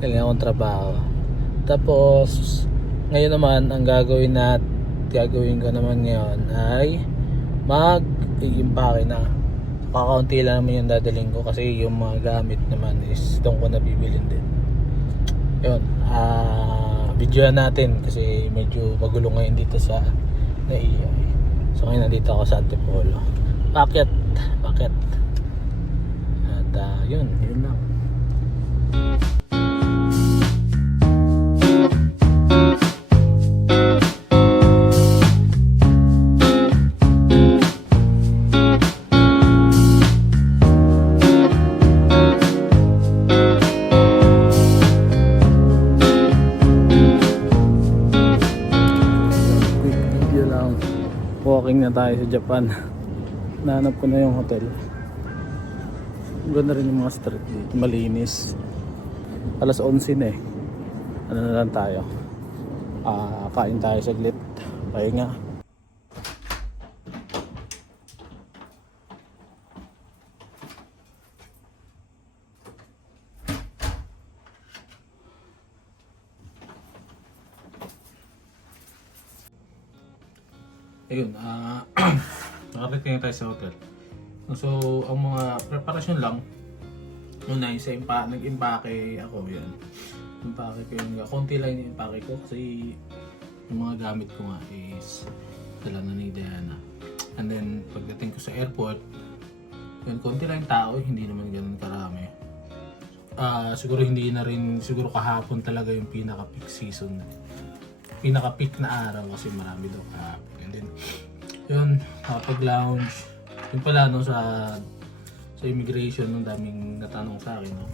galing akong trabaho. Tapos ngayon naman ang gagawin ko naman ngayon ay mag-iimpake na. Kakaunti lang naman yung dadaling ko kasi yung mga gamit naman is doon ko na bibilin din. Yun, videoan natin kasi medyo magulo ngayon dito sa NAIA. So ngayon nandito ako sa Antipolo. Paket. At yun lang. Walking na tayo sa Japan. Nahanap ko na yung hotel. Ganda rin yung mga street dito, malinis. Alas 11 na eh. Ano na lang tayo, kain tayo saglit, pahinga. Ayun, nakarating na tayo sa hotel. So, ang mga preparasyon lang, una yung sa nag-impake ako, yan. Impake ko yung, konti lang yung impake ko kasi yung mga gamit ko nga is dala na ni Diana. And then, pagdating ko sa airport, yun, konti lang yung tao, hindi naman ganun karami. Siguro hindi na rin, siguro kahapon talaga yung pinaka-peak season. Pinaka-peak na araw kasi marami daw kahapon. And then, yun, pag-lounge, yun pala no, sa immigration, nung daming natanong sa akin, no,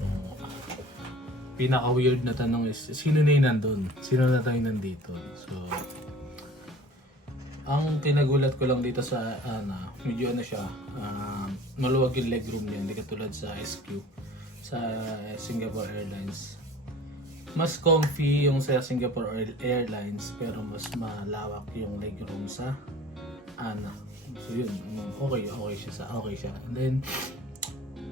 pinaka-weird na tanong is, sino na yung nandun? Sino na tayo nandito? So, ang kinagulat ko lang dito sa, medyo siya, maluwag yung legroom niya, hindi katulad sa SQ, sa Singapore Airlines. Mas comfy yung sa Singapore Airlines pero mas malawak yung legroom sa So yun, okay siya. And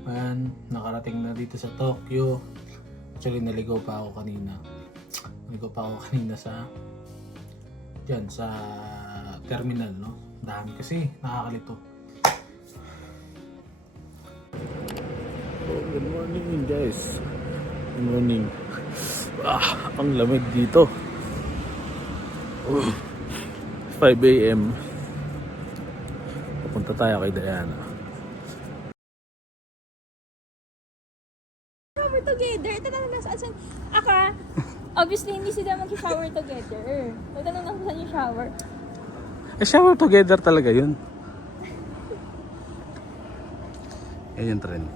then nakarating na dito sa Tokyo. Actually naligaw pa ako kanina sa sa terminal, no. Dami kasi, nakakalito. Good morning guys. Good morning. Ang lamig dito. 5 AM. Pupunta tayo kay Diana. Shower together. Tanong lang saan. Obviously hindi sila mag-shower together. Tanong lang saan yung shower. Shower together talaga yun. Yan yung trend.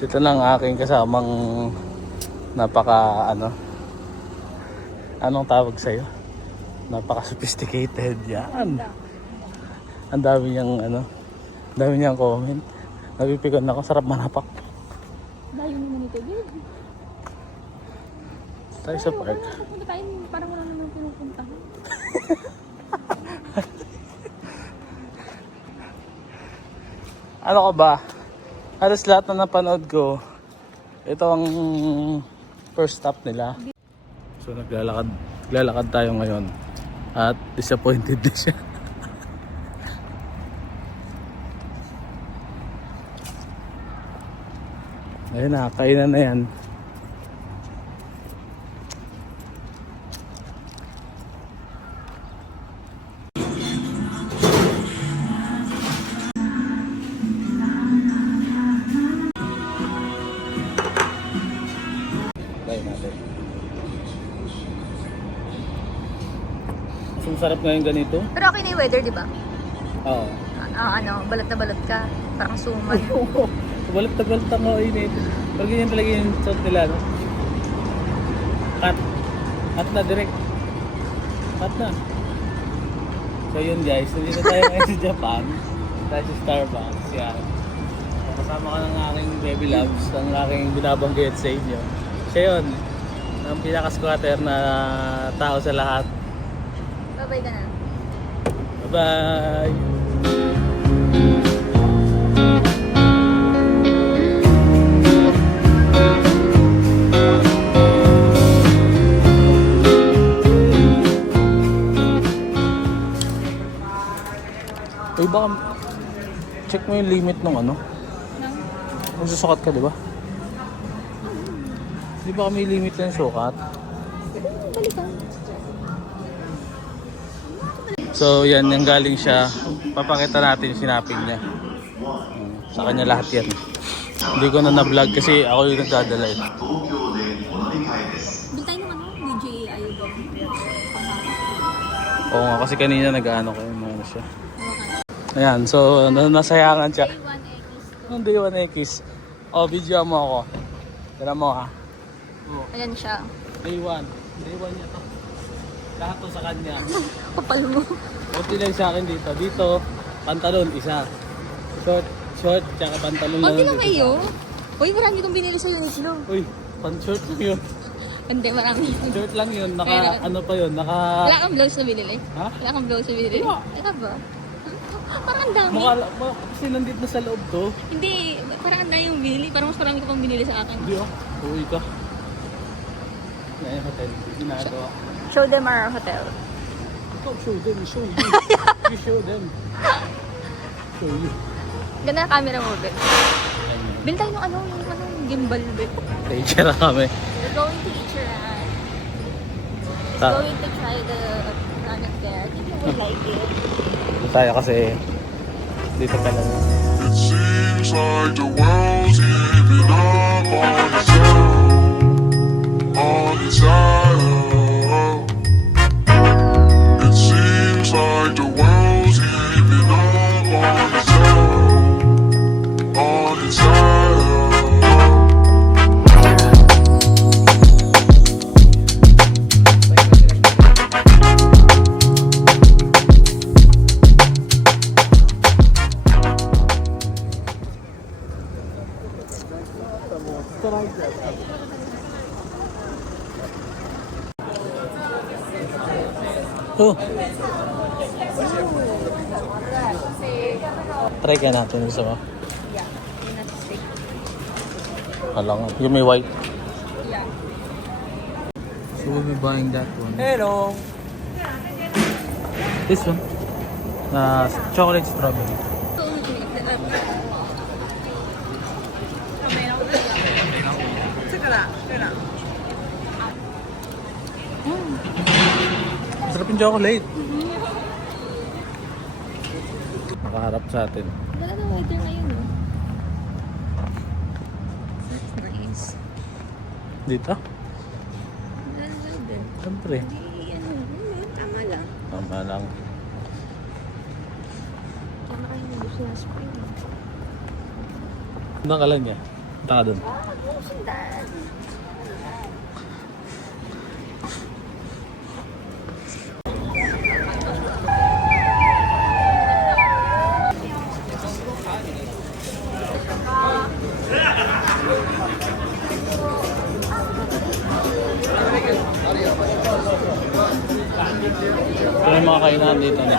Ito lang aking kasamang anong tawag sa'yo? Napaka-sophisticated yan. Ang dami niyang comment. Napipikon ako, sarap manapak. Dayo naman ito, babe. Tayo sa park. Pupunta tayo, parang wala naman pinupuntahan. Ano ka ba? Halos lahat na napanood ko, ito ang first stop nila. So naglalakad tayo ngayon at disappointed na siya. Ayun na, kainan na yan. Ang sarap ngayon ganito. Pero okay na yung weather, di ba? Oo. Balat na balat ka. Parang suman. Balat na balat ako init. Pero ganyan talaga yung suot nila, no? Cut na direct. Cut na. So yun guys, nandito tayo ngayon sa Japan. Tayo sa Starbucks. Yan. Kasama ka ng aking baby loves, ang aking binabanggit sa inyo. Siya yun, ang pinaka-squatter na tao sa lahat. Bye-bye ka na. Bye-bye! check mo yung limit ng ano. Nang, Magsusukat ka, di ba? Di ba kami limit ng sukat? balikan. So yan, yung galing siya. Papakita natin yung sinapin niya. Sa kanya lahat yan. Hindi ko na na-vlog kasi ako yung nagdadala eh. Doon tayo ng ano, DJ Ayubo. Oo nga, kasi kanina nag-ano ko yung ano siya. Ayan, so nasayangan siya. Ang day 1X. Oh, video mo ako. Tira mo ha. Oh, Ayan siya. day 1. Day 1 niya to. Lahat to sa kanya. Kapal mo. Kunti lang sa akin dito. Dito, pantalon, isa. Short, tsaka pantalon Kunti lang dito. kayo. Uy, marami kong binili sa Uniqlo. Uy, pan-short lang yun. Hindi, marami. Short lang yun. Naka, Pero- ano pa yun, naka... Wala kang blouse na binili? Ha? Wala kang blouse na binili? Wala. Ikaw ba? Parang ang dami. Kasi nandito na sa loob to. Hindi, parang ang dami yung binili. Parang mas marami ko pang binili sa akin. Hindi oh. Uwi ka. Yan yung hotel. Ginagawa. Show them our hotel. Ikaw, show them. Show you. You show them. Show you. Ganda na camera mo, Bek. Bili tayo ng ano, yung gimbal, Bek. Teacher na kami. We're going to Ichiran. Ta- Going to try the ramen there. I think you will like it. Dito tayo kasi dito ka lang. It seems like the world's giving up on itself, on itself. It seems like the world's giving up on itself, on itself. Oh. Try ka natin gusto mo. Yeah, yun na steak. Alang, yung may white. Yeah. So we'll be buying that one. Hello. This one. Chocolate strawberry. Masarap yung chocolate. Nakaharap sa atin. Wala na weather ngayon, no? That's nice. Dito? Wala na weather. Siyempre. Hindi, ano, tama lang. Tama lang. Tama kayo ng gusto na spring. Doon ka lang niya. Punta ka doon. Sundan. Ito yung mga kainan dito na.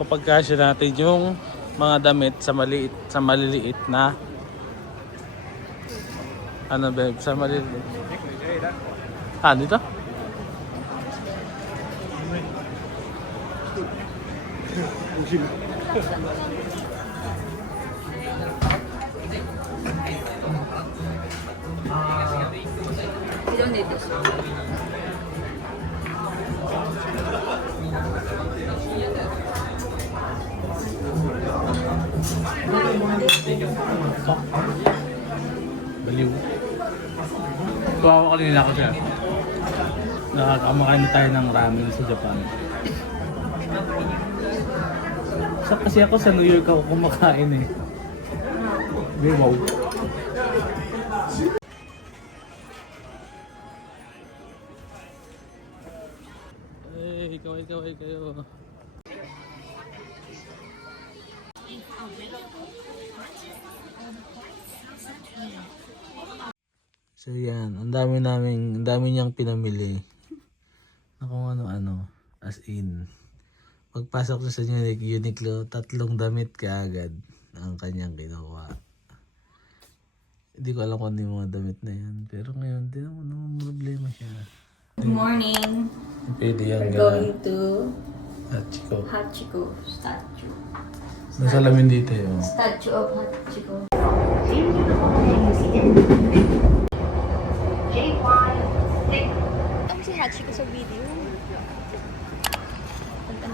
Kapag kasya natin yung mga damit sa maliliit na ano babe, sa maliliit. Ah, dito? You don't need this. Baliw. Kawawa kanina kasi nakakakamakain na tayo ng ramen sa Japan. Kasi ako sa New York ako kumakain eh. Wow. Eh, kaway kayo. So yan, ang dami niyang pinamili. Na kung ano-ano. As in, pagpasok ko sa Uniqlo, 3 damit kaagad ang kanyang kinuha. Hindi ko alam kung ano yung mga damit na yan. Pero ngayon, di naman problema siya. Good morning. Pwede yan Going to Hachiko. Hachiko statue. May salamin dito yun. Statue of Hachiko. Ang si Hachiko sa video.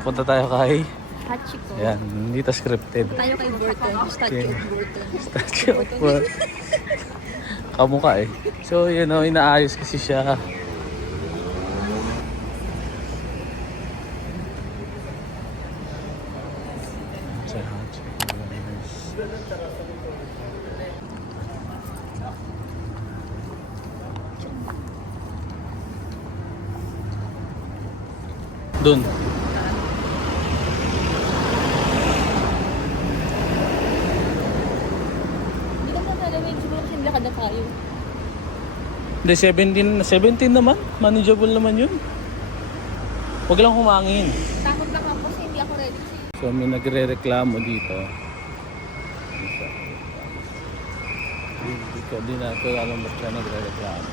Punta tayo kay... Hachiko. Yan, dito scripted. Tayo kay Burton. Statue of Burton. Statue of Burton. Kamukha eh. So, yun o, inaayos kasi siya. Sa Hachiko. Dun. Hindi ka na talamin. Siguro kasi lakad na tayo. Hindi, 17 naman. Manageable naman yun. Huwag lang humangin. Takot lang ako kasi hindi ako ready. So, may nagre-reklamo dito. Hindi na ito alam ba't siya nagre-reklamo.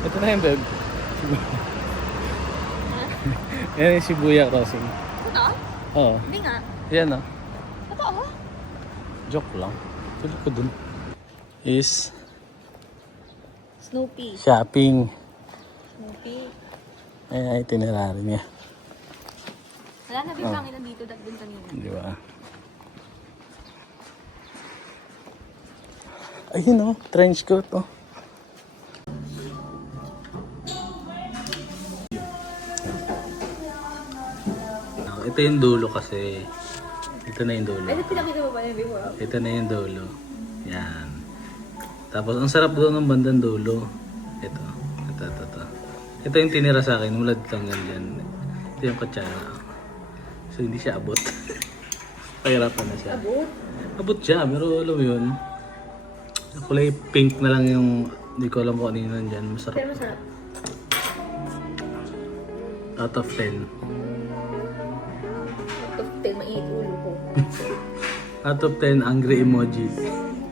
Ito na yun, babe. Yan yung Shibuya Crossing. Ito? Oo. Hindi nga. Yan ah. Totoo? Joke lang. Tuloy ko dun. Is Snoopy. shopping. Snoopy. Ayan ay itinerary niya. Wala na bibangilan dito dahil dun kanina. Di ba? Ayun oh, trench coat oh. Ito yung dulo kasi. Ito na yung dulo. Ay, pinakita mo ba yung before? Ito na yung dulo. Yan. Tapos ang sarap doon ng bandang dulo. Ito. Ito yung tinira sa akin. Mulad lang yan dyan. Ito yung kutsara. So hindi siya abot. Pahirapan na siya. Abot? Abot siya, pero alam mo yun. Kulay pink na lang yung... Hindi ko alam kung ano yun nandyan. Masarap. Pero masarap. Out of 10. Mainit ulo ko. Out of 10, angry emoji.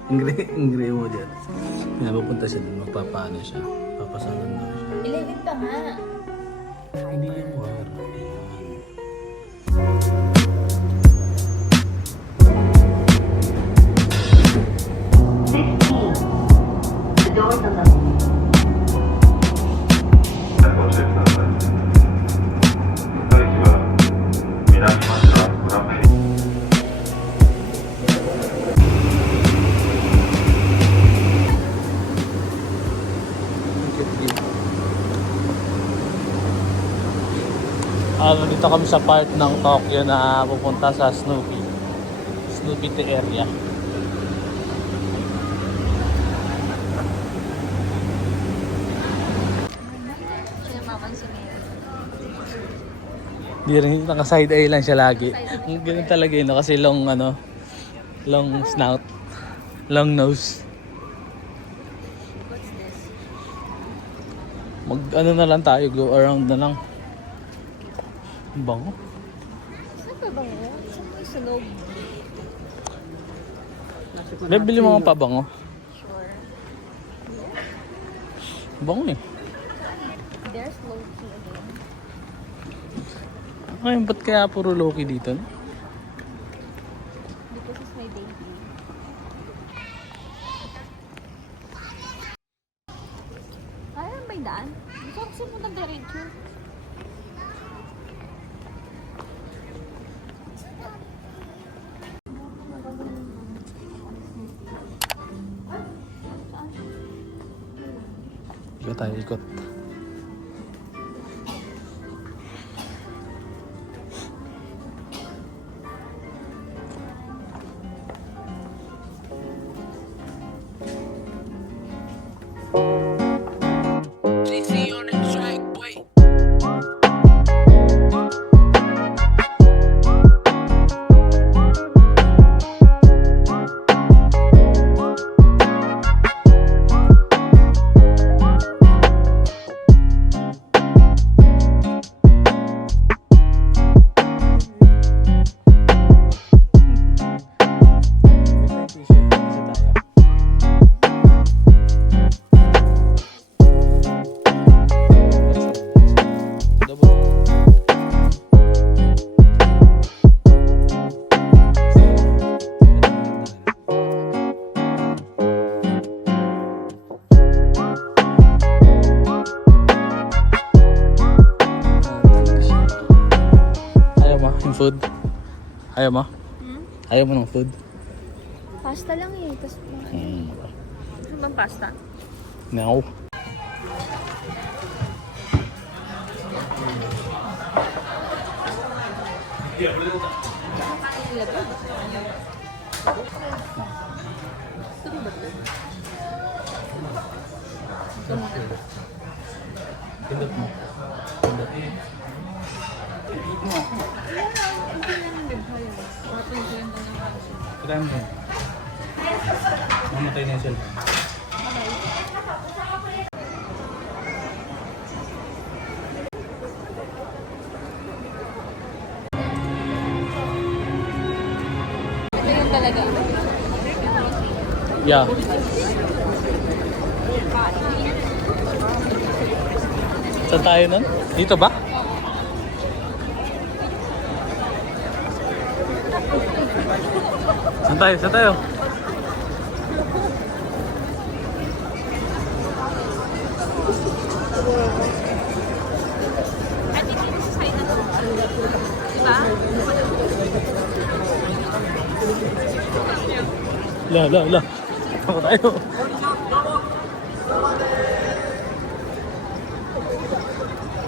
angry emoji. Kaya pupunta siya dun, magpapaano siya. Papasalan daw siya. 11 pa nga. Hindi yung war. Dito kami sa part ng Tokyo na pupunta sa Snoopy area. Sinamaman si Mary. Di rin naka-side eye lang siya lagi. Ganun talaga yun no? Kasi long snout, long nose. What's this? Mag ano na lang tayo, go around na lang. Ang bango. Saan pa ba nga? Saan mo yung sunog? Bibili mo mga pabango. Sure. Bango eh. There's low-key again. Ay, ba't kaya puro low-key dito? No? Because it's my baby. Ay, ano ba yung daan? Gusto ko kasi muna diretso. Ikot tayo, ikot. food? Ayaw mo? Hmm? Ayaw mo ng food? Pasta lang eh. Tapos, gusto bang pasta? No. Pindot mo. Pindot. Kailan mo? Mamatay na yung cellphone. Ito yung talaga. Yeah. Saan tayo nun? Dito ba? Saan tayo? Saan tayo? At hindi sa side na to. Diba? La. Saan tayo?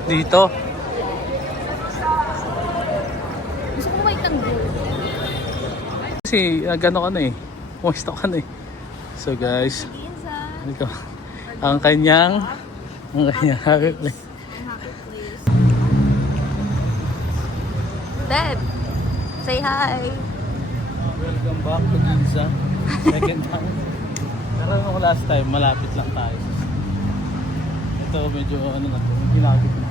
Dito. Gusto ko may tanggol. Kasi gano ka na eh. Pumesto ka na eh. So guys, Ginza. ito. Ang kanyang happy place. Deb, say hi. Welcome back to Ginza. Second time. Pero nung last time, malapit lang tayo. Ito medyo ano na to, ginagit na.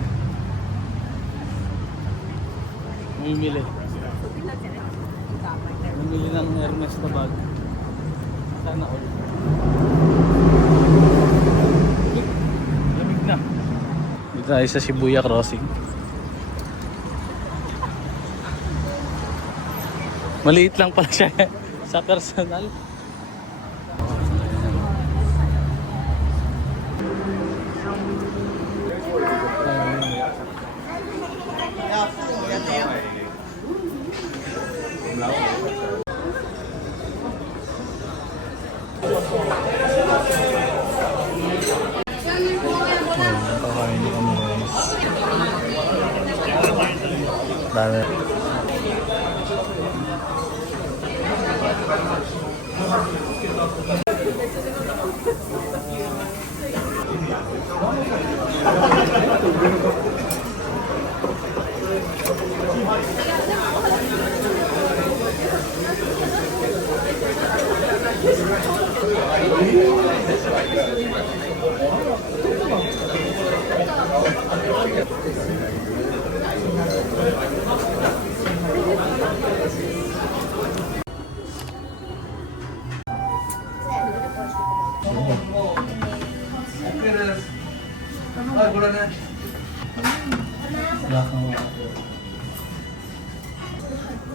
Mamimili. Mamimili ng Hermes na bag. Sana all. Lamig na. Dito tayo sa Shibuya Crossing. Maliit lang pala siya sa personal. Dami.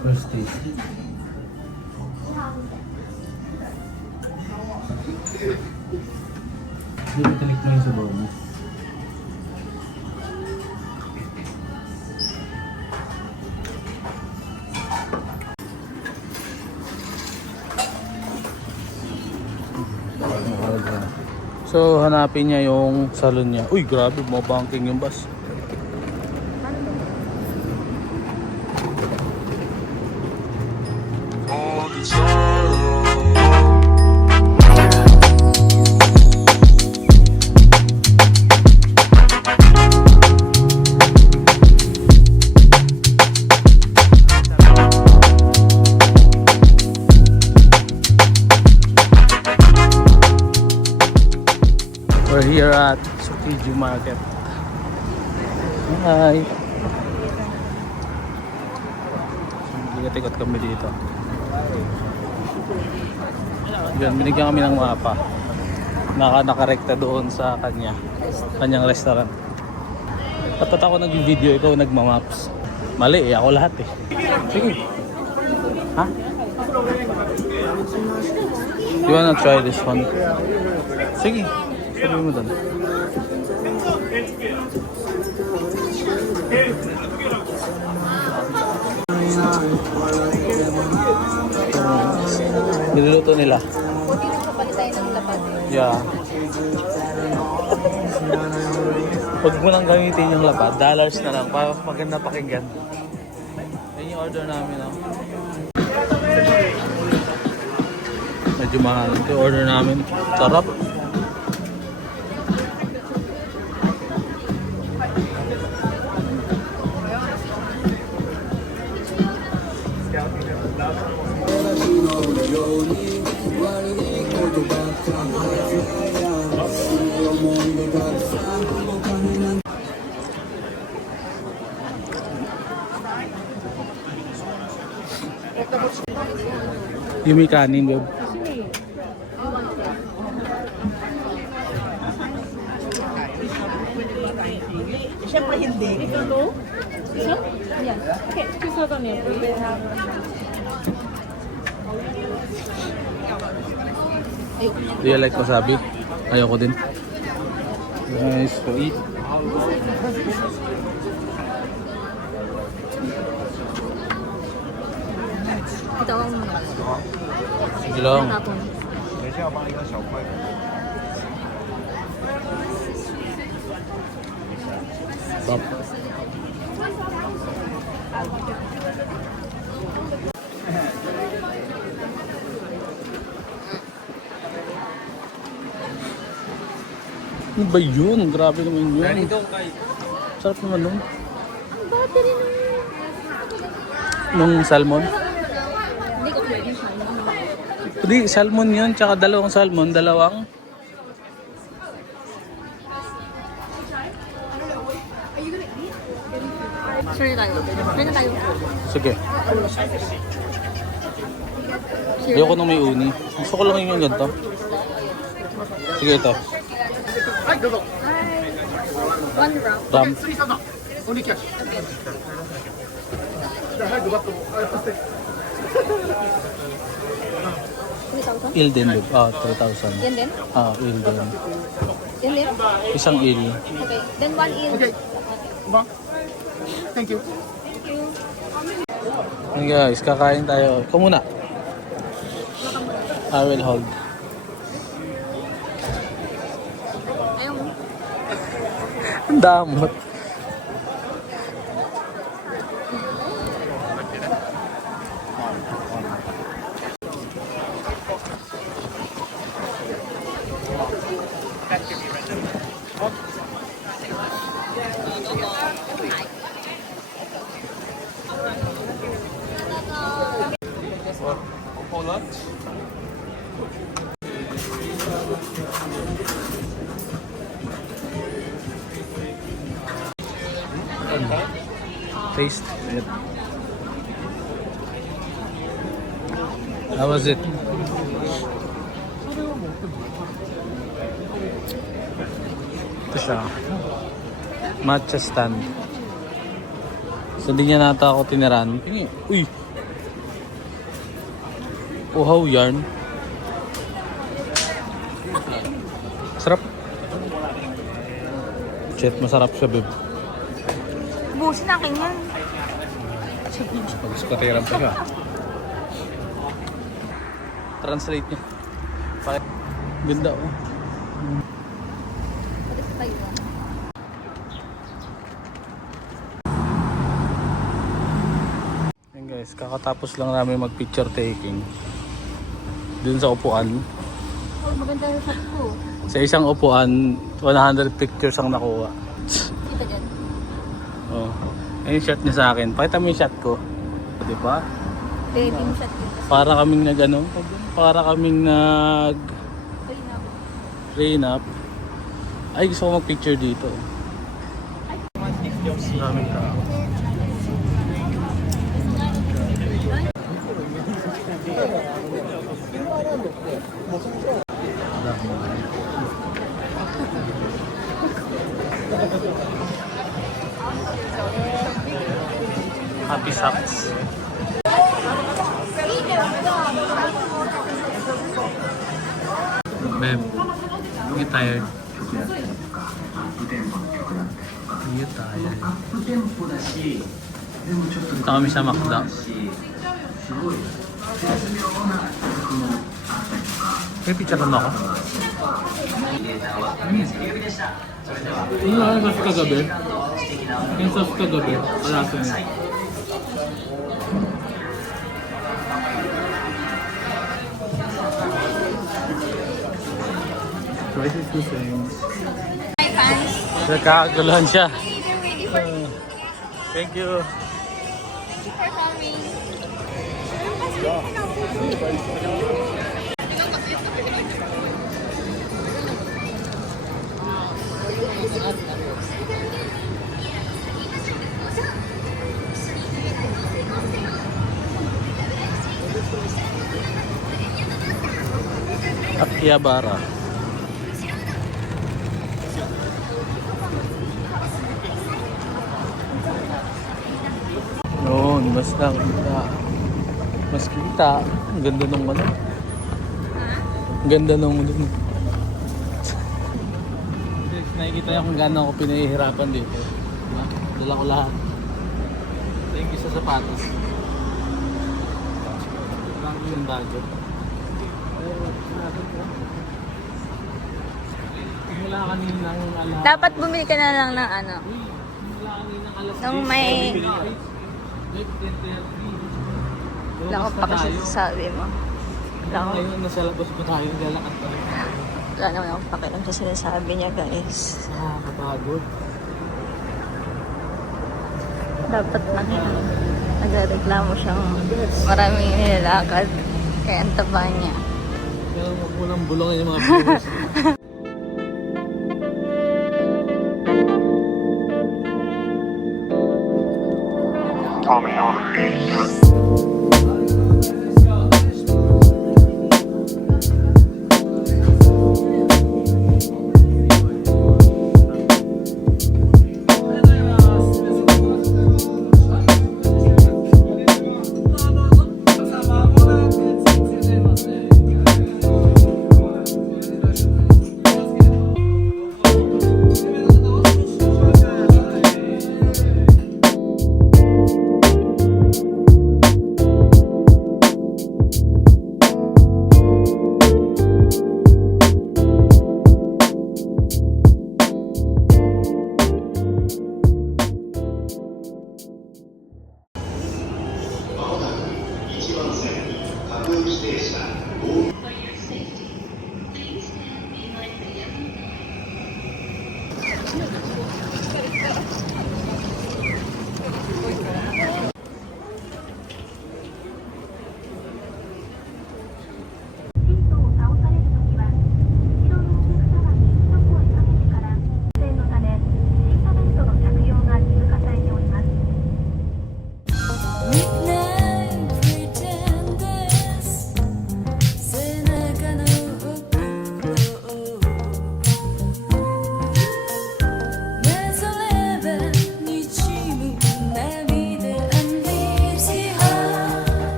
First taste. Hindi tinik mo yung sabaw mo. So hanapin niya yung salon niya. Uy, grabe, mo banking yung bus. all the time. We're here at Tsukiji Market. Hi! Ligat-igat kami dito. Yan, binigyan kami ng mapa. Nakarekta doon sa kanyang restaurant. Ba't ako nag-video, ikaw nagmamaps? Mali eh, ako lahat eh. Sige. Ha? You wanna try this one? Sige. Sabi mo doon. Niluluto nila. Buti nagpapalit tayo ng lapad. Yeah. Huwag mo nang gamitin yung lapad. Dollars na lang. Para maganda pakinggan. Yan yung order namin. Oh. Medyo mahal. Ito yung order namin. Sarap. Yung may kanin, babe. Siyempre hindi. Yes. Okay, choose on it. Do you like wasabi? Ayoko din. Nice to eat. Ito ang mga. Sige lang. Tapon. Stop. Ano ba yun? Grabe naman yun. Sarap naman nun. Battery Nung salmon. Hindi ko pwede siya. Hindi, salmon yun. Tsaka dalawang salmon. Dalawang. Sure tayo. Sure na tayo. Sige. Ayoko nung may uni. Gusto ko lang yung ganito. Sige, ito. One round. Ram. 3,000? Il din, babe. Ah, 3,000. Yan din? Ah, il din. Yan din? Isang il. Okay. Then one in. Okay. Thank you. Thank you. Hey guys, kakain tayo. Ikaw muna. I will hold. Ayaw mo. Ang damot. Taste. Yep. How was it? Ito siya. Matcha stand. So, hindi niya nata ako tiniran. Uy! Uhaw yarn. Sarap. Shit, masarap siya, babe. Busin akin yan. Pag-scoteran pa siya. Translate niya. Bakit? Ganda, oh. Pati sa tayo. Ayan guys, kakatapos lang namin mag-picture taking. Dun sa upuan. Oh, maganda yung shot ko. Sa isang upuan, 100 pictures ang nakuha. Kita dyan. Oh. Ayun yung shot niya sa akin. Pakita mo yung shot ko. Di ba? Baby yung shot ko. Para kaming nag ano? Para kaming nag Ayun na. rain up. Ay, gusto ko mag-picture dito. Maraming tao. Happy socks. Babe, you tired? You tired? Dito kami sa Macdo. May picture na ako. Yung sa kagabi. Yung sa kagabi. Alasa niya. Price is the same. Hi, fans. Nakakaguluhan siya. They're ready for you. Thank you. Thank you for coming. Akihabara. Yun, mas nakita. Mas kita. Ang ganda nung ano. Ang ganda nung dun. Nakikita niya kung gaano ako pinahihirapan dito. Diba? Dala ko lahat. Thank you sa sapatos. Lang yung bago. Mula kaninang alas. Dapat bumili ka na lang ng ano. Mula kaninang alas. Nung may... Wala ko pa kasi sabi mo. Wala ko. Ngayon nasa labas pa tayo, lalakad pa rin. Wala naman akong pakialam sa sinasabi niya, guys. Nakakapagod. Dapat nagreklamo siyang maraming nilalakad. Kaya ang taba niya. Kaya huwag mo lang bulungan yung mga viewers. Tommy on the beat.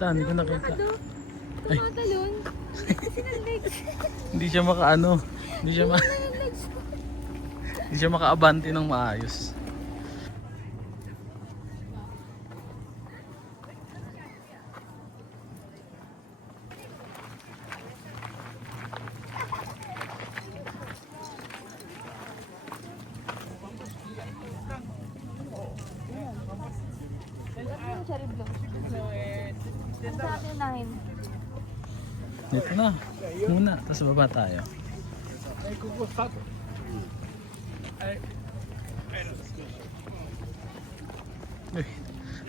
Saan? Hindi ko nakita. Tumatalon. Kasi ng legs. Hindi siya makaano. Hindi siya hindi siya makaabante ng maayos. Cherry blossom. Sa atin nahin. Dito na. Muna. Tapos baba tayo. Uy,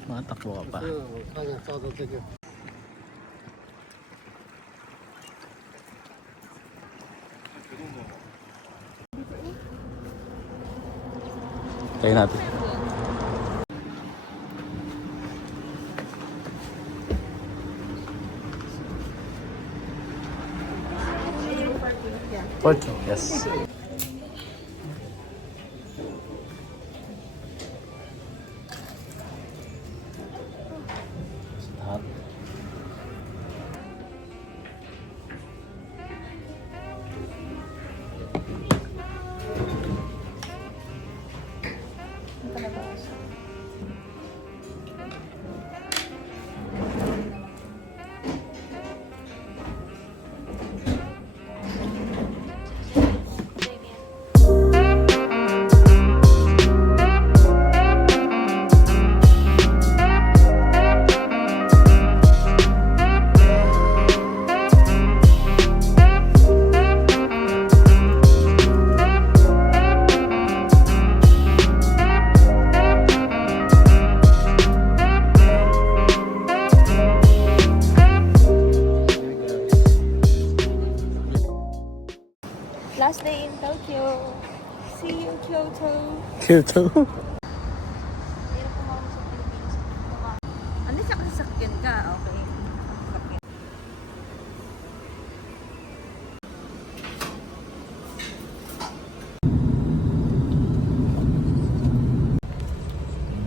makatakbo ka pa. Tayo natin. Parking, yes. Lahat. Kyoto. Kyoto. Hirap kumama sa Pilipinas. Ano siya kasi sakyan ka? Okay. Sakyan.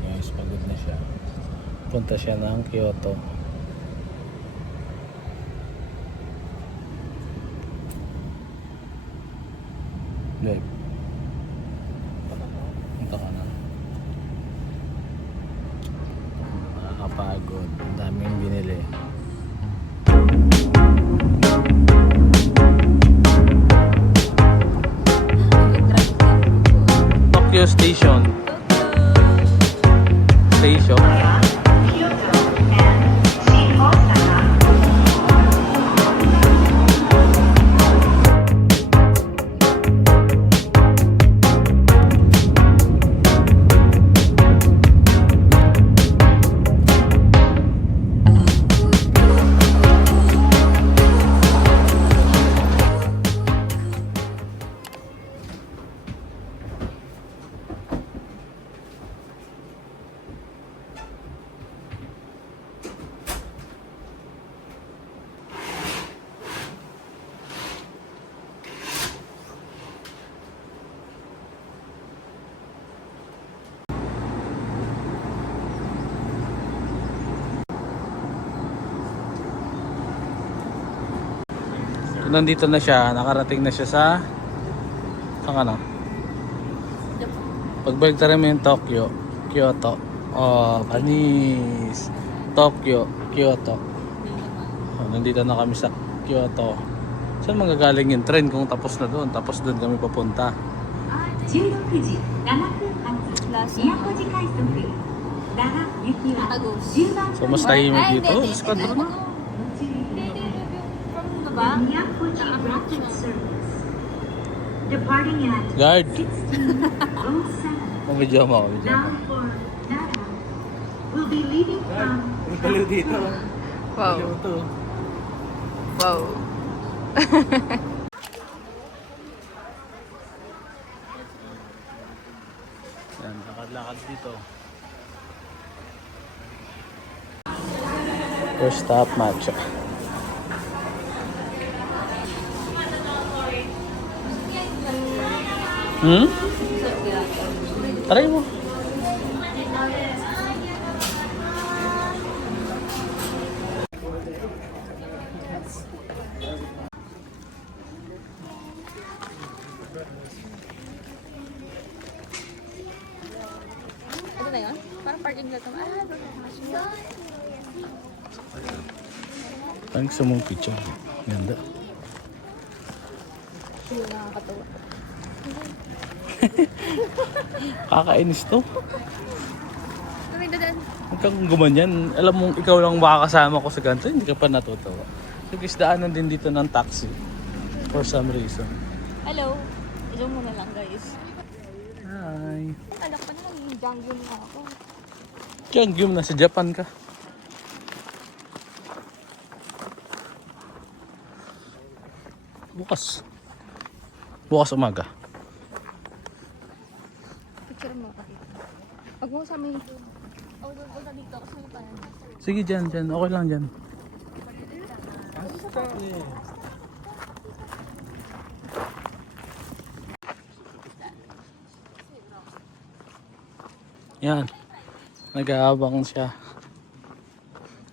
Guys, pagod na siya. Punta siya ng Kyoto. Babe. Punta ka na. Nakakapagod. Ang daming binili. Tokyo Station. Station. Nandito na siya, nakarating na siya sa ano? Pagbalik tayo mo yung Tokyo, Kyoto. Oh, panis. Tokyo, Kyoto. Oh, nandito na kami sa Kyoto. Saan magagaling yung train kung tapos na doon? Tapos doon kami papunta. 16時7分発 Last 宮古寺快速奈良行きは10番 So mas tahimik Ay, dito. hindi, Oh, squadron na. From the back? Miyakoji Rapid Service departing at Guard. 16:07 Oh, video mo, video mo. bound for Nara will be leaving from Baliw dito. Wow. Baliw to. Wow. Yan, lakad-lakad dito. First stop, matcha. Try mo. Ito na yun? Parang parking lot naman. Ah, doon. Parang gusto mong picture. Ganda. Yung nakakatawa. Kakainis to. Tumay dadan. Huwag kang gumanyan. Alam mong ikaw lang makakasama ko sa ganito, hindi ka pa natutuwa. So guys, daanan din dito ng taxi. For some reason. Hello. Ito muna lang guys. Hi. Alam ko na yung jungle na ako. Gyeonggyeom, nasa Japan ka. Bukas umaga. Picture mo kasi. Pag mo sa amin. Oh, doon ka dito kasi may parang. Sige, dyan. Okay lang dyan. Yan. Nag-aabang siya.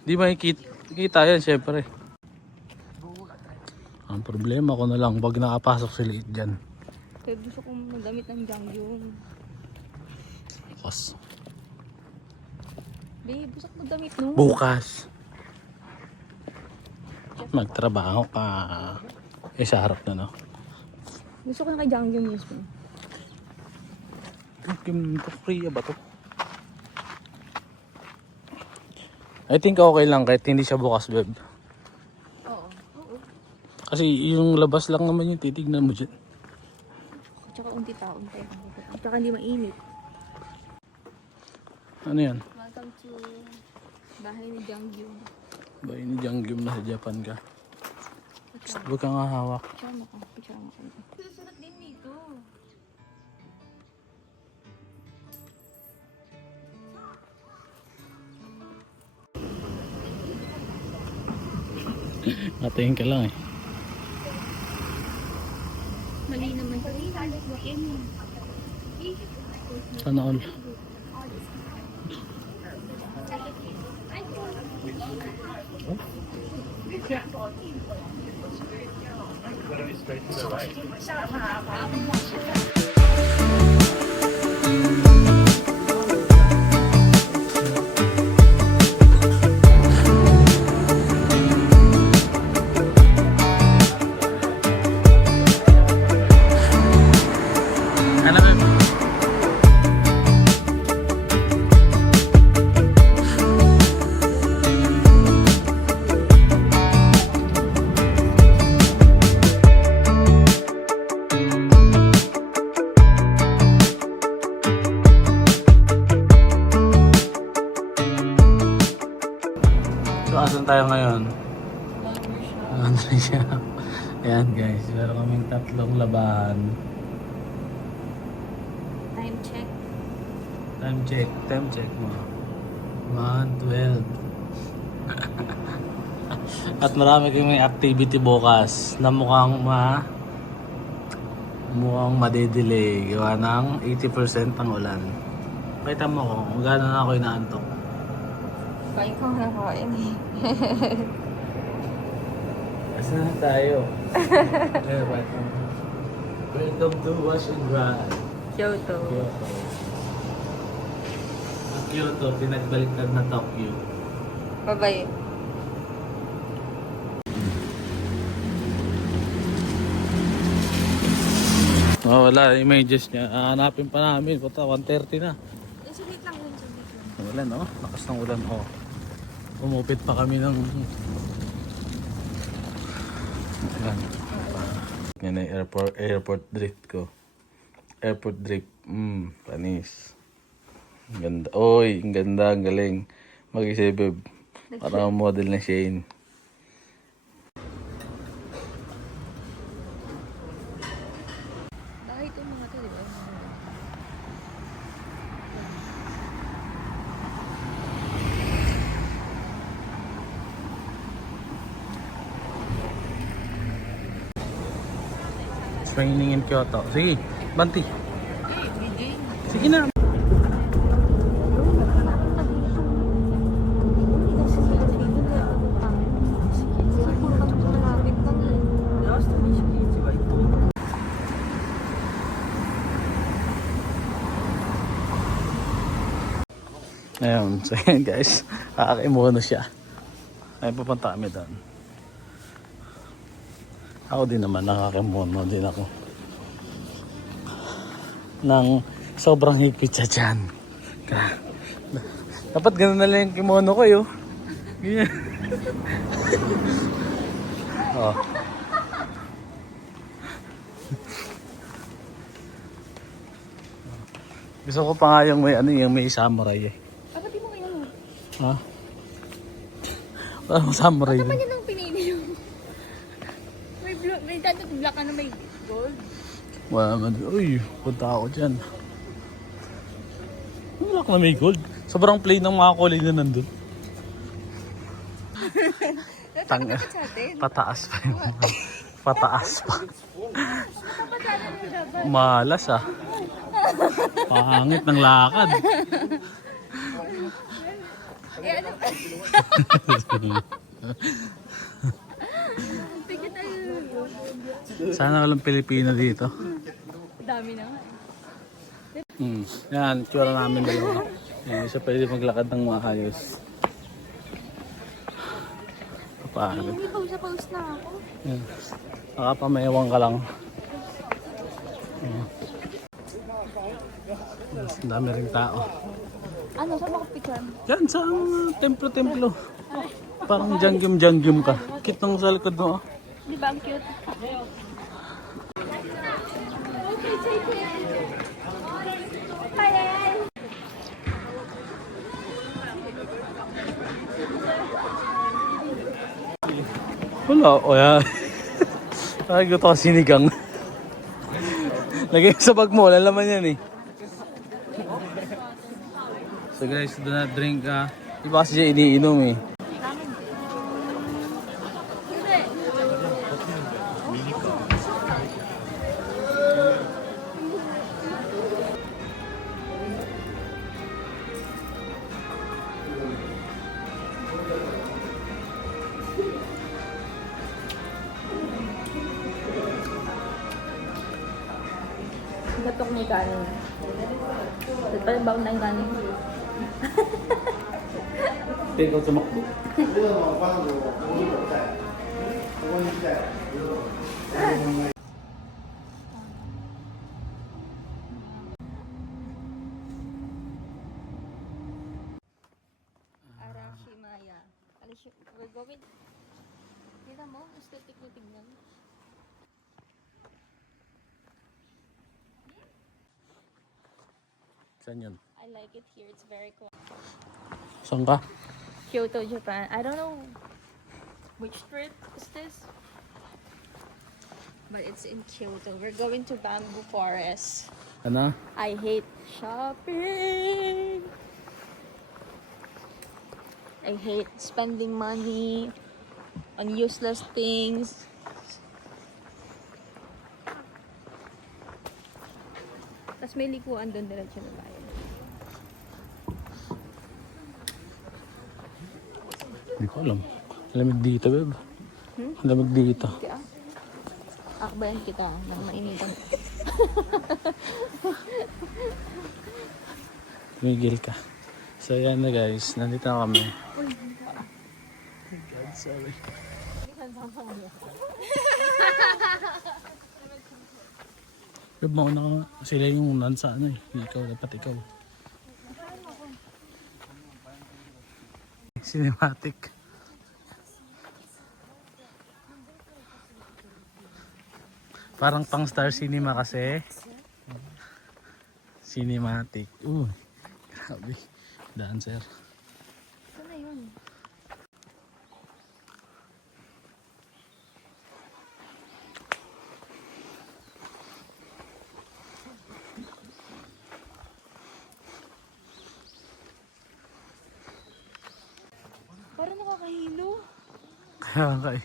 Di ba kita yan, syempre. Ang problema ko na lang pag nakapasok si Liit dyan. Kaya gusto kong magamit ng jungle. Bukas. Babe, gusto ko magamit no. Bukas. Magtrabaho ka. Sa harap na, no? Gusto ko yung kay jungle mismo. Kim to Korea ba to? I think okay lang kahit hindi siya bukas, web. Oo. Kasi yung labas lang naman yung titignan mo dyan. Tsaka unti taon tayo. Tsaka hindi mainit. Ano yan? Welcome to bahay ni Jungle. Ba ini Gyeonggyeom na sa Japan ka? Huwag ka nga hawak. Picture mo ko. Picture mo ko. Susunod din dito. Nakatingin ka lang eh. Mali naman. Sana all. Ano ba? So, asan tayo ngayon? Laundry shop. Ayan guys, meron kaming tatlong labahan. Time check. Time check mo. 1:12. At marami kaming activity bukas na mukhang madedelay. Gawa ng 80% ang ulan. Kita mo ko kung gaano na ako inaantok. Kain ko na kain eh. Asa na tayo? Welcome to Wash and Dry. Kyoto. Kyoto. Ang Kyoto, pinagbaliktad na Tokyo. Bye-bye. Oh, wala, images niya. Hanapin pa namin. Puta, 1:30 na. Saglit lang yun, saglit lang. Ulan, oh. Lakas ng ulan, oh. Umupit pa kami ng... Ulan. Yan ay airport drift ko. Airport drift. Panis. Ang ganda. Oy, ang ganda, ang galing. Mag-isay, babe. Parang model na Shane. Dahil itong mga to, di ba? It's raining in Kyoto. Sige, Banti. Sige na. Ayun, so yun guys, kakakimono siya. Ay, pupunta kami doon. Ako din naman, nakakimono din ako. Nang sobrang higpit sa tiyan. Dapat ganun na lang yung kimono ko yun. Ganyan. Oh. Gusto ko pa nga yung may samurai eh. Di mo kayo mo. Ha? Parang samurai Ano din. yan ang pinili mo? May dapat black na may gold. Wala man. Uy, punta ako dyan. Wala ka na may gold. Sobrang plain ng mga kulay na nandun. Tanga. Pataas pa yun. Pataas pa. Malas ah. Pangit ng lakad. Eh, ano pa? Sige tayo. Sana walang Pilipino dito. Dami na nga. Yan, tsura namin dalawa. Hindi siya pwede maglakad ng maayos. Paano? Hindi, pause na ako. Yan. Nakapamayawang ka lang. Yes, ang dami ring tao. Ano, saan ako picture? Yan sa templo-templo. Parang janggim ka. Kitang sa likod mo. Oh. Di ba ang cute? Wala. O yan. Ay, gusto ka sinigang. Lagay sa bag mo. Wala naman yan eh. So guys, do not drink. Iba kasi siya iniinom eh. TikTok ni kanin. Ba't pala baon na yung kanin? Take out sa McDo. Arashimaya. We're going... Kita mo, aesthetic niyo tignan. Saan yun? I like it here. It's very cool. Saan ka? Kyoto, Japan. I don't know which street is this, but it's in Kyoto. We're going to Bamboo Forest. Ano? I hate shopping. I hate spending money on useless things. Tapos may likuan doon, diretso na bayan. Hindi ko alam. Lamig dito, babe. Lamig dito. Kaya, akbayan kita ng mainitan. Tumigil ka. So yan na guys, nandito na kami. God, sorry. Babe, mauna ka nga. Sila yung nasa ano eh. Ikaw, dapat ikaw. Cinematic. Parang pang Star Cinema kasi. Cinematic. Grabe. Dancer. Saan na yun? Parang nakakahilo. Kaya nga eh.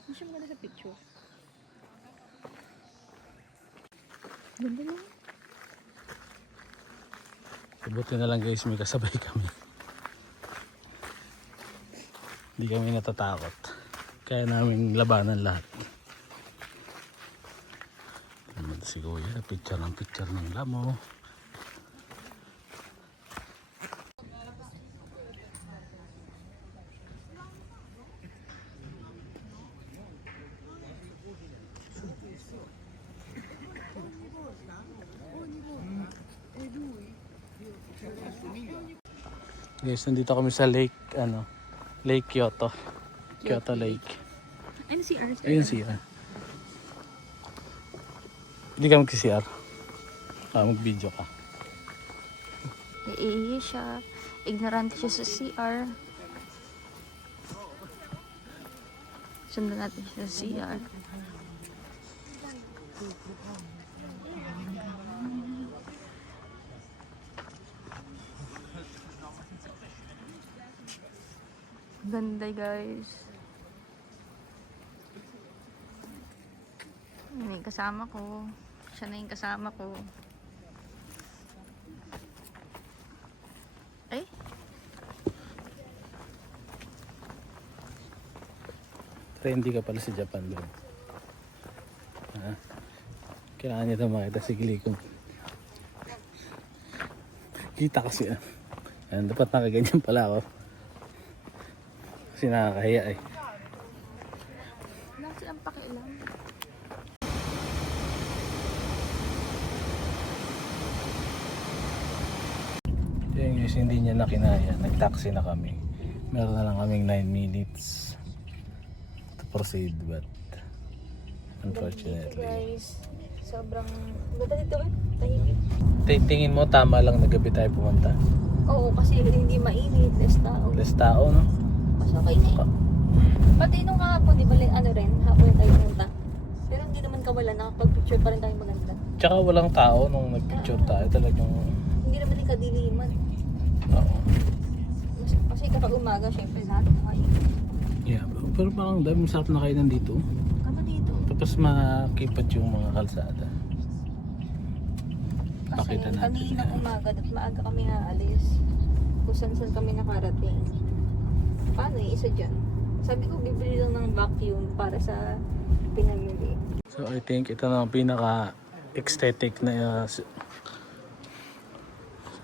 Hindi siya maganda sa picture. Ganda na. Buti na lang guys, may kasabay kami. Hindi kami natatakot. Kaya namin labanan lahat. Naman si Kuya, picture ng lamo. Guys, nandito kami sa lake, Lake Kyoto. Kyoto Lake. Ayun si R. Ayun siya. Hindi ka mag-CR. Mag-video ka. Naiihi siya. Ignorante siya sa CR. Sundan natin siya sa CR. Ganda guys. May kasama ko. Siya na yung kasama ko. Ay. Trendy ka pala sa Japan, bro. Kailangan niya ito makita si Glikong. Kita kasi dapat nakaganyan pala ako. Kasi nakakahiya eh. Wala silang pakialam. Yung guys, hindi niya na kinaya. Nag-taxi na kami. Meron na lang kaming 9 minutes to proceed, but unfortunately. Guys, sobrang... Bata dito eh. Tahimik. Tingin mo tama lang na gabi tayo pumunta? Oo, kasi hindi mainit. Less tao. Less tao, no? Mas okay na eh. Pati nung kahapon, di ba rin, hapon tayo pumunta. Pero hindi naman kawalan, nakapag-picture pa rin tayo maganda. Tsaka walang tao nung nag-picture tayo. Talagang... Hindi naman din kadiliman. Oo. Kasi kapag umaga, syempre lahat nakain. Yeah, pero parang dami sarap na kayo nandito. Kama dito. Tapos makipat yung mga kalsada. Kasi Pakita natin kanina yan. umaga, at maaga kami aalis. Kung saan kami nakarating. Paano eh, isa dyan? Sabi ko, bibili lang ng vacuum para sa pinamili. So I think ito na ang pinaka aesthetic na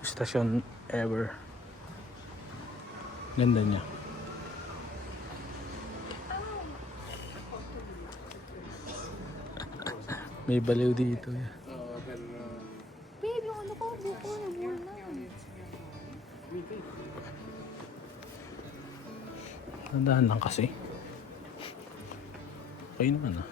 stasyon ever. Ganda niya. May baliw dito. Babe, yung ano ko, buko, nabula na. Nandahan lang kasi. Okay naman ah.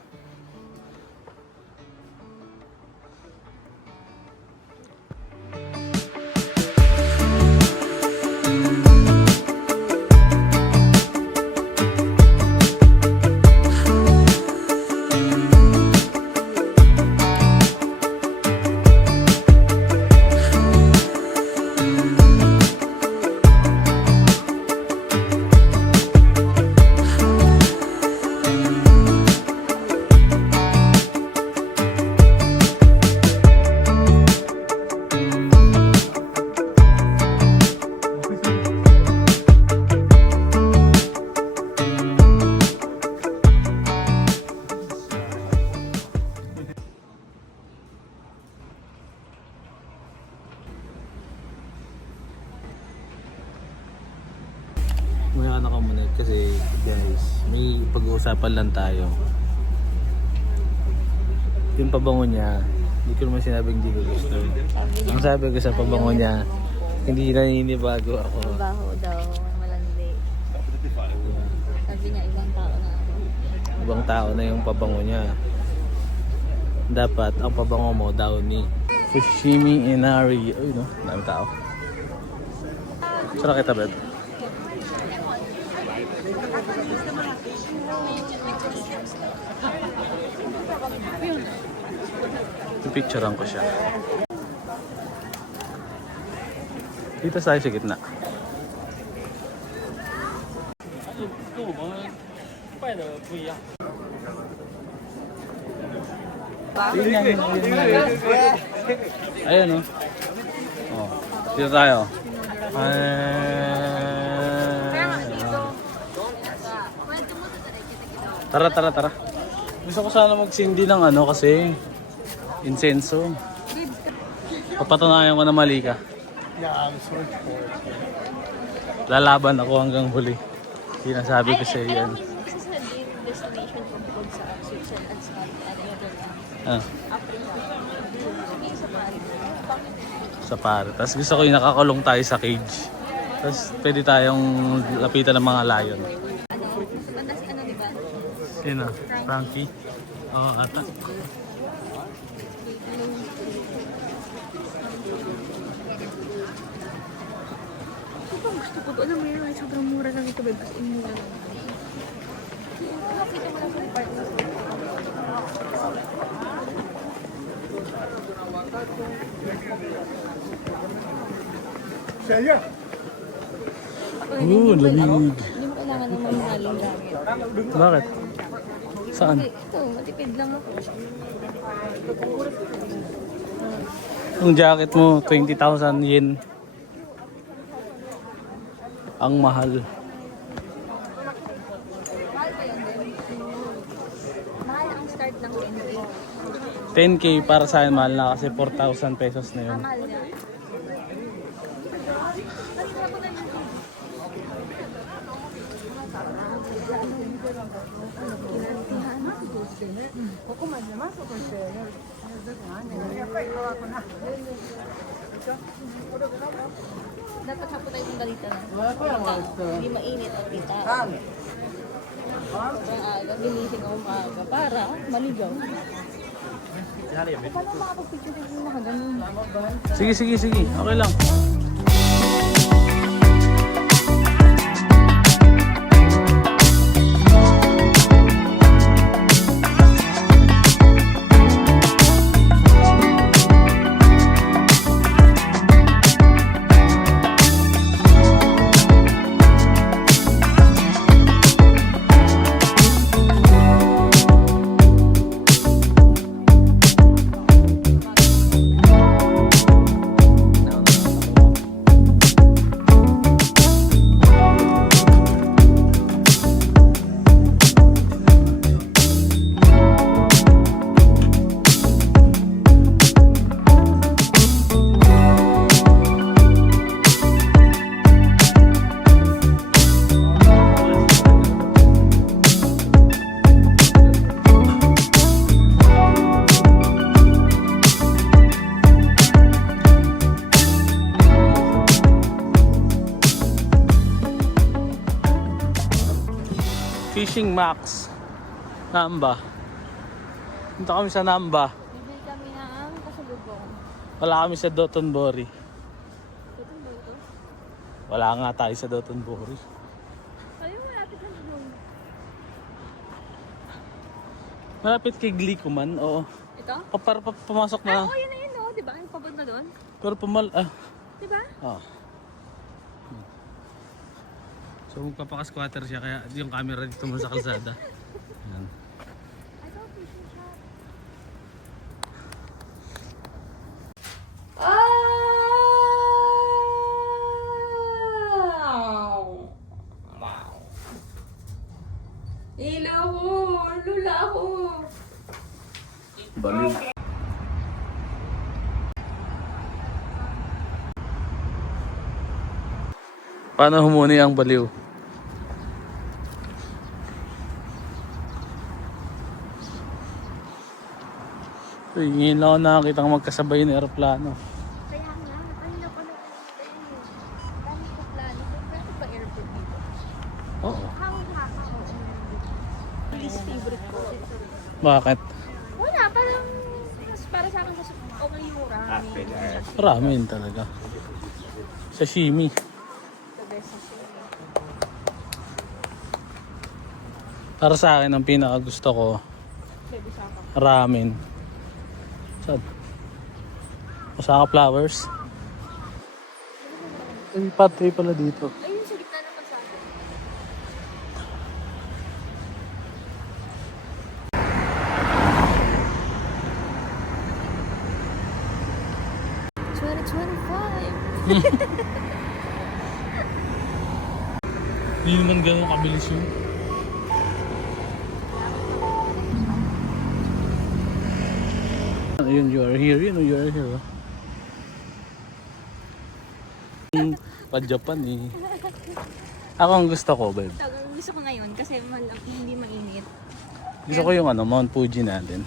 May ano ka muna kasi guys, may pag-uusapan lang tayo. Yung pabango niya, hindi ko naman sinabing hindi ko gusto. Ang sabi ko sa pabango niya, hindi naninibago ako. Baho daw, malandi. Sabi niya, ibang tao na ako. Ibang tao na yung pabango niya. Dapat ang pabango mo downy. Fushimi Inari. Uy no, dami tao. Sara kita bed. Picturean ko siya. Dito tayo sa gitna. Ayan o. Oh. Dito tayo. Tara. Gusto ko sana magsindi ng ano kasi insenso. Papatunayan ko na mali ka. Lalaban ako hanggang huli. Sinasabi ko sa iyo yan. This is a dream destination from Bukod sa Switzerland, Scotland, Netherlands, Ah, Africa. Sige, sa Paris. sa pare. Tapos gusto ko yung nakakulong tayo sa cage. Tapos pwede tayong lapitan ng mga lion. Ano, matas ano, di ba? Sino? Frankie? Oo, ata. Gusto ko to. Alam mo yun, sobrang mura lang ito, babe. As in, mura lang. Nakita mo lang sa part na to. Lamig. Hindi mo kailangan ng mamahaling gamit. Bakit? Saan? Okay, ito, matipid lang ako. Yung jacket mo, 20,000 yen. Ang mahal. Mahal ba yun, babe? Mahal ang start ng 10K. 10K para sa akin mahal na kasi 4,000 pesos na yun. Mahal niya. Dapat hapo tayo ng dalita na. Hindi mainit at kita. Sobrang aga, bilising ako maaga para maligaw. Paano makapag-picture yung mga ganun? Sige. Okay lang. Fishing Max. Namba. Punta kami sa Namba. Bibili kami ng kasalubong. Wala kami sa Dotonbori. Ito ba ito? Wala nga tayo sa Dotonbori. Sabi mo malapit na doon. Malapit kay Glicoman, oo. Ito? Para pumasok Ah, na. oo, yun na yun, no? Diba? Yung pabot na doon? Pero Diba? So magpapaka-squatter siya kaya yung camera dito mo sa kalsada. Yan. Ito, fishing shop. Wow! Ila ko! Lula ako! Baliw. Paano humuni ang baliw? Uy, ngayon lang ako nakakita ng magkasabay na aeroplano. Kaya nga, kanina pa naman tayo. Dami ko plano. Pero pa airport dito. Oo. Hawak-hawak. Least favorite ko. Bakit? Wala, parang mas para sa akin kasi okay yung ramen. Ramen talaga. Sashimi. The best sa siya. Para sa akin, ang pinaka gusto ko, Baby saka. ramen. Saan? Osaka Flowers. Ay, patay pala dito. Ayun, sa gitna naman sa akin. Hindi naman ganun kabilis yun. Ayun, you are here. Yun, you are here. Oh. Pa-Japan eh. Ako ang gusto ko, babe. Gusto ko ngayon kasi hindi mainit. Gusto ko yung Mount Fuji natin.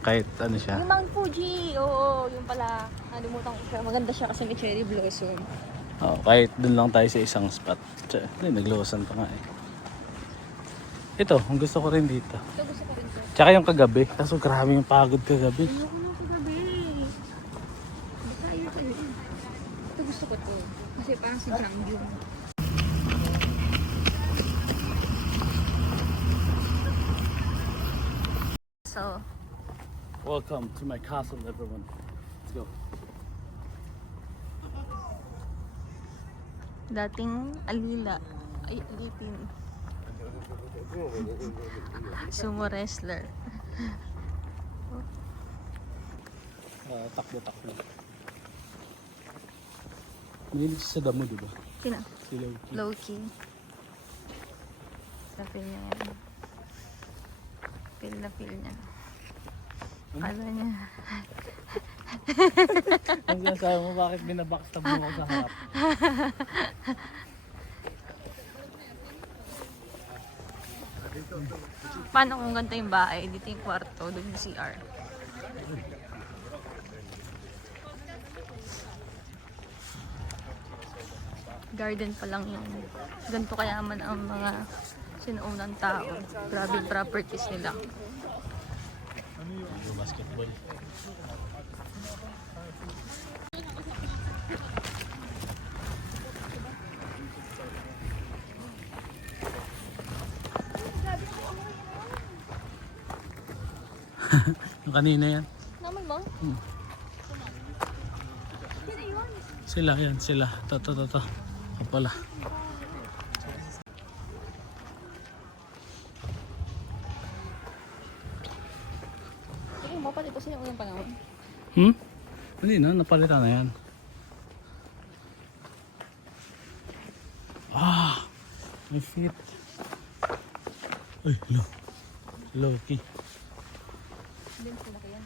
Kahit ano siya. Yung Mount Fuji, oo, yung pala, nalimutan ko siya. Maganda siya kasi may cherry blossom. Oh, kahit dun lang tayo sa isang spot. Naglosan pa nga eh. Ito, ang gusto ko rin dito. Ito gusto ko rin ko. Tsaka yung kagabi. Kaso grabe yung pagod kagabi. Ayoko na sa gabi. Basta ayoko yun. Ito gusto ko to. Kasi parang si Jangyung. So, Welcome to my castle, everyone. Let's go. dating alila. Ay, alipin. Sumo wrestler. Takbo-takbo. Mahilig siya sa damo, diba? Sino? Si Loki. Loki. Sa-feel niya yan. Feel na feel niya. Kala niya. Ang sinasabi mo, bakit binabackstab mo ako sa harap? Paano kung ganito yung bahay? Dito yung kwarto, doon yung CR. Garden pa lang yung ganito kayaman ang mga sinuunang tao. Grabe yung properties nila. Basketball. Yung kanina yan. Naman mo? Sila yan, sila. To. O pala. Sige, mapalit ko sila unang panahon. Hindi na, napalitan na yan. My feet. Ay, Loki. Hindi mas malaki yan.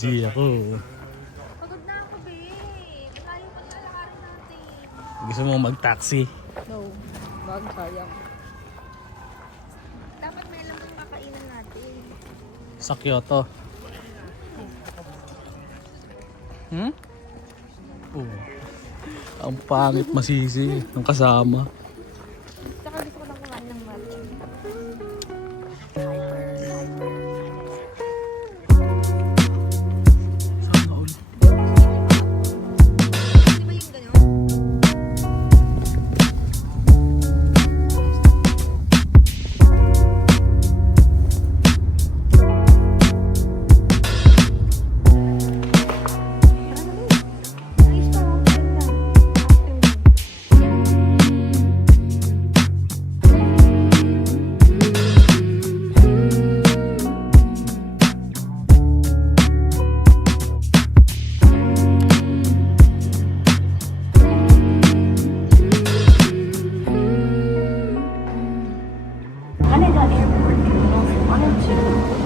G ako. Pagod na ako, babe. Malayo pa lalakarin natin. Gusto mo mag-taxi? No. Wag, sayang. Sa Kyoto. Hmm? Oh. Ang pangit masisi ng kasama. Saka gusto ko lang kumain ng matcha. Sana all. Di ba yung gano'n? Haneda Airport, 102.